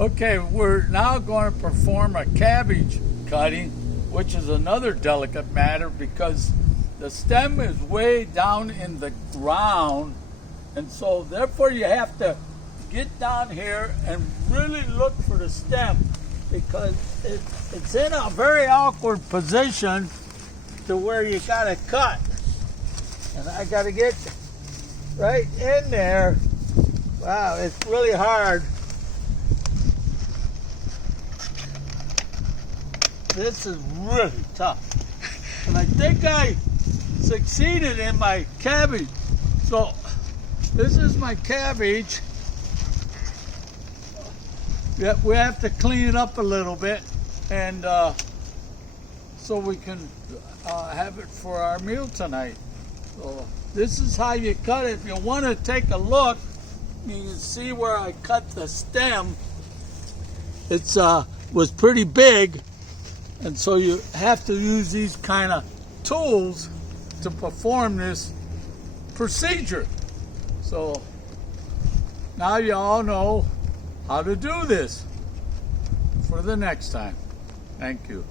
Okay, we're now going to perform a cabbage cutting, which is another delicate matter because the stem is way down in the ground, and so therefore you have to get down here and really look for the stem because it's in a very awkward position to where you got to cut. And I got to get right in there. Wow, it's really hard. This is really tough. And I think I succeeded in my cabbage. So this is my cabbage. We have to clean it up a little bit, and so we can have it for our meal tonight. So this is how you cut it. If you want to take a look, you can see where I cut the stem. It's was pretty big, and so you have to use these kind of tools to perform this procedure. So now you all know how to do this for the next time. Thank you.